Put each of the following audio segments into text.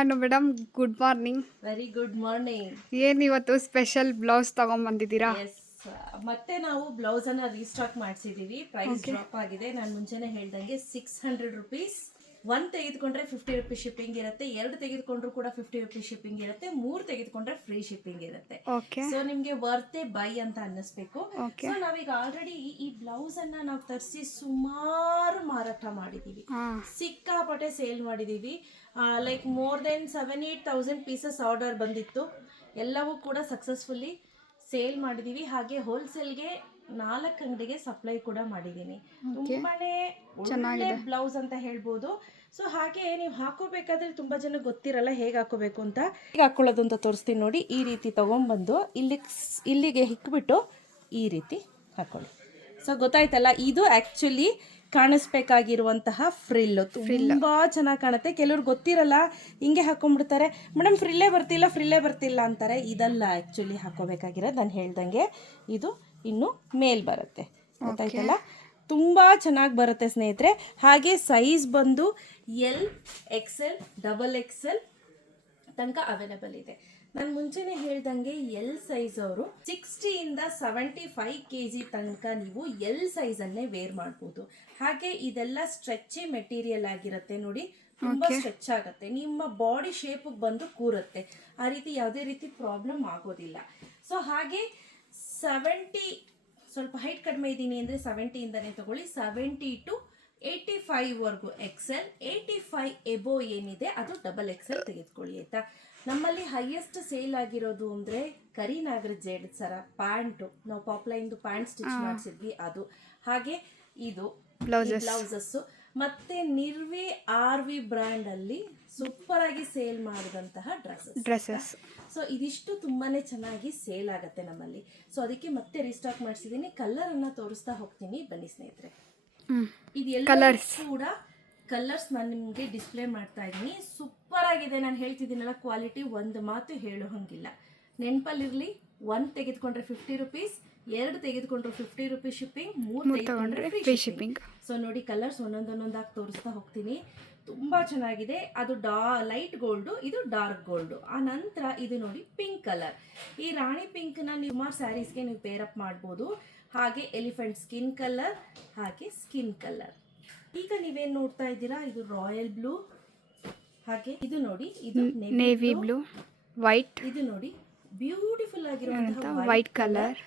ನಾನು madam good morning. Very good morning. ಏನು ಇವತ್ತು ಸ್ಪೆಷಲ್ ಬ್ಲೌಸ್ ತಗೊಂಡ್ಬಂದಿದ್ದೀರಾ? ಎಸ್, ಮತ್ತೆ ನಾವು ಬ್ಲೌಸ್ ಅನ್ನ ರೀಸ್ಟಾಕ್ ಮಾಡಿಸಿದೀವಿ. ಪ್ರೈಸ್ ಡ್ರಾಪ್ ಆಗಿದೆ. ನಾನು ಮುಂಚೆನೆ ಹೇಳ್ದಂಗೆ 600 ರುಪೀಸ್. ಒಂದು ತೆಗೆದುಕೊಂಡ್ರೆ 50 ರುಪೀಸ್ ಶಿಪ್ಪಿಂಗ್ ಇರುತ್ತೆ, ಎರಡು ತೆಗೆದುಕೊಂಡ್ರು ಕೂಡ 50 ರುಪೀಸ್ ಶಿಪ್ಪಿಂಗ್ ಇರುತ್ತೆ, ಮೂರು ತೆಗೆದುಕೊಂಡ್ರೆ ಫ್ರೀ ಶಿಪ್ಪಿಂಗ್ ಇರುತ್ತೆ. ಸೊ ನಿಮ್ಗೆ ವರ್ತೆ ಬೈ ಅಂತ ಅನ್ನಿಸ್ಬೇಕು. ಸೊ ನಾವೀಗ ಆಲ್ರೆಡಿ ಈ ಬ್ಲೌಸ್ ಅನ್ನ ನಾವು ತರಿಸಿ ಸುಮಾರು ಮಾರಾಟ ಮಾಡಿದೀವಿ, ಸಿಕ್ಕಾಪಟ್ಟೆ ಸೇಲ್ ಮಾಡಿದೀವಿ. Like more than 7-8,000 pieces order ಬಂದಿತ್ತು. ಎಲ್ಲವೂ ಕೂಡ ಸಕ್ಸಸ್ಫುಲ್ಲಿ ಸೇಲ್ ಮಾಡಿದೀವಿ. ಹಾಗೆ ಹೋಲ್ಸೇಲ್ಗೆ 4 ಅಂಗಡಿಗೆ ಸಪ್ಲೈ ಕೂಡ ಮಾಡಿದ್ದೀನಿ. ತುಂಬಾನೇ ಒಳ್ಳೆ ಬ್ಲೌಸ್ ಅಂತ ಹೇಳ್ಬೋದು. ಸೊ ಹಾಗೆ ನೀವು ಹಾಕೋಬೇಕಾದ್ರೆ ತುಂಬಾ ಜನ ಗೊತ್ತಿರಲ್ಲ ಹೇಗೆ ಹಾಕೋಬೇಕು ಅಂತ. ಹೇಗೆ ಹಾಕೊಳ್ಳೋದು ಅಂತ ತೋರಿಸ್ತೀನಿ ನೋಡಿ. ಈ ರೀತಿ ತಗೊಂಡ್ಬಂದು ಇಲ್ಲಿಗೆ ಹಿಕ್ಬಿಟ್ಟು ಈ ರೀತಿ ಹಾಕೊಳ್ಳಿ. ಸೊ ಗೊತ್ತಾಯ್ತಲ್ಲ, ಇದು ಆ್ಯಕ್ಚುಲಿ ಕಾಣಿಸ್ಬೇಕಾಗಿರುವಂತಹ ಫ್ರಿಲ್ಲು. ತುಂಬಾ ಚೆನ್ನಾಗಿ ಕಾಣುತ್ತೆ. ಕೆಲವ್ರು ಗೊತ್ತಿರಲ್ಲ, ಹಿಂಗೆ ಹಾಕೊಂಡ್ಬಿಡ್ತಾರೆ, ಮೇಡಮ್ ಫ್ರಿಲ್ಲೇ ಬರ್ತಿಲ್ಲ ಅಂತಾರೆ. ಇದಲ್ಲ ಆ್ಯಕ್ಚುಲಿ ಹಾಕೋಬೇಕಾಗಿರೋದು. ನಾನು ಹೇಳ್ದಂಗೆ ಇದು ಇನ್ನು ಮೇಲ್ ಬರುತ್ತೆ. ಗೊತ್ತಾಯ್ತಲ್ಲ, ತುಂಬ ಚೆನ್ನಾಗಿ ಬರುತ್ತೆ ಸ್ನೇಹಿತರೆ. ಹಾಗೆ ಸೈಜ್ ಬಂದು L, XL, XXL ತನಕ ಅವೈಲೇಬಲ್ ಇದೆ. ನಾನು ಮುಂಚೆನೇ ಹೇಳ್ದಂಗೆ ಎಲ್ ಸೈಜ್ ಅವರು 60ಇಂದ 75 kg ತನಕ ನೀವು ಎಲ್ ಸೈಜನ್ನೇ ವೇರ್ ಮಾಡ್ಬೋದು. ಹಾಗೆ ಇದೆಲ್ಲ ಸ್ಟ್ರೆಚ್ಚಿ ಮೆಟೀರಿಯಲ್ ಆಗಿರುತ್ತೆ ನೋಡಿ, ತುಂಬಾ ಸ್ಟ್ರೆಚ್ ಆಗುತ್ತೆ, ನಿಮ್ಮ ಬಾಡಿ ಶೇಪ್ಗೆ ಬಂದು ಕೂರುತ್ತೆ. ಆ ರೀತಿ ಯಾವುದೇ ರೀತಿ ಪ್ರಾಬ್ಲಮ್ ಆಗೋದಿಲ್ಲ. ಸೊ ಹಾಗೆ 70, ಸ್ವಲ್ಪ ಹೈಟ್ ಕಡಿಮೆ ಇದ್ದೀನಿ ಅಂದರೆ 70ಇಂದನೇ ತಗೊಳ್ಳಿ. 70 to 85 ವರೆಗೂ XL, 85 ಎಬೋ ಏನಿದೆ ಅದು XXL ತೆಗೆದುಕೊಳ್ಳಿ ಆಯ್ತಾ. ನಮ್ಮಲ್ಲಿ ಹೈಯೆಸ್ಟ್ ಸೇಲ್ ಆಗಿರೋದು ಅಂದರೆ ಕರಿನಾಗರ ಜೇಡ್ ಸರ ಪ್ಯಾಂಟು, ನಾವು ಪಾಪ್ಲೈನ್ದು ಪ್ಯಾಂಟ್ ಸ್ಟಿಚ್ ಮಾಡಿಸಿದ್ವಿ ಅದು. ಹಾಗೆ ಇದು ಬ್ಲೌಸಸ್ಸು, ಮತ್ತೆ ನಿರ್ವಿ RV ಬ್ರ್ಯಾಂಡಲ್ಲಿ ಸೂಪರ್ ಆಗಿ ಸೇಲ್ ಮಾಡಿದಂತಹ ಡ್ರೆಸ್ಸಸ್. ಸೊ ಇದಿಷ್ಟು ತುಂಬಾನೇ ಚೆನ್ನಾಗಿ ಸೇಲ್ ಆಗುತ್ತೆ ನಮ್ಮಲ್ಲಿ. ಸೊ ಅದಕ್ಕೆ ಮತ್ತೆ ರೀಸ್ಟಾಕ್ ಮಾಡಿಸಿದ್ದೀನಿ. ಕಲರನ್ನು ತೋರಿಸ್ತಾ ಹೋಗ್ತೀನಿ, ಬನ್ನಿ ಸ್ನೇಹಿತರೆ. ಇದೆಲ್ಲ ಕೂಡ ಕಲರ್ಸ್ ನಾನು ನಿಮಗೆ ಡಿಸ್ಪ್ಲೇ ಮಾಡ್ತಾ ಇದ್ದೀನಿ. ಸೂಪರ್ ಆಗಿದೆ. ನಾನು ಹೇಳ್ತಿದ್ದೀನಲ್ಲ, ಕ್ವಾಲಿಟಿ ಒಂದು ಮಾತು ಹೇಳೋ ಹಂಗಿಲ್ಲ. ನೆನಪಲ್ಲಿರಲಿ, 1 ತೆಗೆದುಕೊಂಡ್ರೆ 50 ರುಪೀಸ್, 2 ತೆಗೆದುಕೊಂಡ್ರೆ 50 ರುಪೀಸ್ ಶಿಪ್ಪಿಂಗ್, 3 ತೆಗೆದುಕೊಂಡ್ರೆ ಫ್ರೀ ಶಿಪ್ಪಿಂಗ್. ಸೊ ನೋಡಿ, ಕಲರ್ಸ್ ಒಂದೊಂದಾಗಿ ತೋರಿಸ್ತಾ ಹೋಗ್ತೀನಿ. ತುಂಬ ಚೆನ್ನಾಗಿದೆ. ಅದು ಲೈಟ್ ಗೋಲ್ಡು, ಇದು ಡಾರ್ಕ್ ಗೋಲ್ಡು. ಆ ನಂತರ ಇದು ನೋಡಿ ಪಿಂಕ್ ಕಲರ್. ಈ ರಾಣಿ ಪಿಂಕ್ನ ನೀವು ಸುಮಾರು ಸ್ಯಾರೀಸ್ಗೆ ನೀವು ಪೇರಪ್ ಮಾಡ್ಬೋದು. ಹಾಗೆ ಎಲಿಫೆಂಟ್ ಸ್ಕಿನ್ ಕಲರ್, ಹಾಗೆ ಸ್ಕಿನ್ ಕಲರ್. ಈಗ ನೀವೇನು ನೋಡ್ತಾ ಇದ್ದೀರಾ, ಇದು ರಾಯಲ್ ಬ್ಲೂ. ಹಾಗೆ ಇದು ನೋಡಿ, ಇದು ನೇವಿ ಬ್ಲೂ, ವೈಟ್. ಇದು ನೋಡಿ ಬ್ಯೂಟಿಫುಲ್ ಆಗಿರುವಂತಹ ವೈಟ್ ಕಲರ್.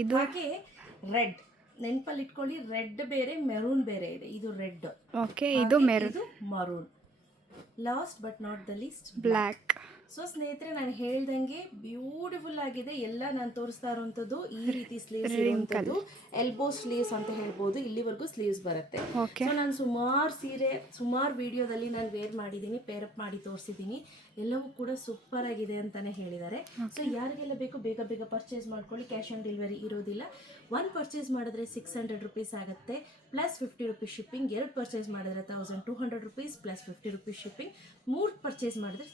ಇದು ಹಾಗೆ ರೆಡ್. ನೆನಪಲ್ಲಿ ಇಟ್ಕೊಳ್ಳಿ, ರೆಡ್ ಬೇರೆ ಮೆರೂನ್ ಬೇರೆ ಇದೆ. ಇದು ರೆಡ್, ಓಕೆ. ಇದು maroon. Last but not the least black. So ಸ್ನೇಹಿತರೆ, ನಾನು ಹೇಳ್ದಂಗೆ ಬ್ಯೂಟಿಫುಲ್ ಆಗಿದೆ. ಎಲ್ಲ ನಾನು ತೋರಿಸ್ತಾ ಇರುವಂಥದ್ದು ಈ ರೀತಿ ಸ್ಲೀವ್ಸ್ ಇರುವಂಥದ್ದು, ಎಲ್ಬೋ ಸ್ಲೀವ್ಸ್ ಅಂತ ಹೇಳ್ಬೋದು. ಇಲ್ಲಿವರೆಗೂ ಸ್ಲೀವ್ಸ್ ಬರುತ್ತೆ. ಸೊ ನಾನು ಸುಮಾರು ವಿಡಿಯೋದಲ್ಲಿ ನಾನು ವೇರ್ ಮಾಡಿದ್ದೀನಿ, ಪೇರಪ್ ಮಾಡಿ ತೋರಿಸಿದ್ದೀನಿ. ಎಲ್ಲವೂ ಕೂಡ ಸೂಪರ್ ಆಗಿದೆ ಅಂತಾನೆ ಹೇಳಿದ್ದಾರೆ. ಸೊ ಯಾರಿಗೆಲ್ಲ ಬೇಕು ಬೇಗ ಪರ್ಚೇಸ್ ಮಾಡ್ಕೊಳ್ಳಿ. ಕ್ಯಾಶ್ ಆನ್ ಡೆಲಿವರಿ ಇರೋದಿಲ್ಲ. 1 ಪರ್ಚೇಸ್ ಮಾಡಿದ್ರೆ 600 ರುಪೀಸ್ ಆಗುತ್ತೆ, ಪ್ಲಸ್ 50 ರುಪೀಸ್ ಶಿಪ್ಪಿಂಗ್. 2 ಪರ್ಚೇಸ್ ಮಾಡಿದ್ರೆ 1200 rupees plus 50 rupees shipping. 3 purchase ಮಾಡಿದ್ರೆ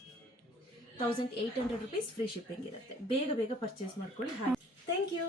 1800 ರುಪೀಸ್ ಫ್ರೀ ಶಿಪ್ಪಿಂಗ್ ಇರುತ್ತೆ. ಬೇಗ ಪರ್ಚೇಸ್ ಮಾಡ್ಕೊಳ್ಳಿ. ಹಾಗೆ ಥ್ಯಾಂಕ್ ಯು.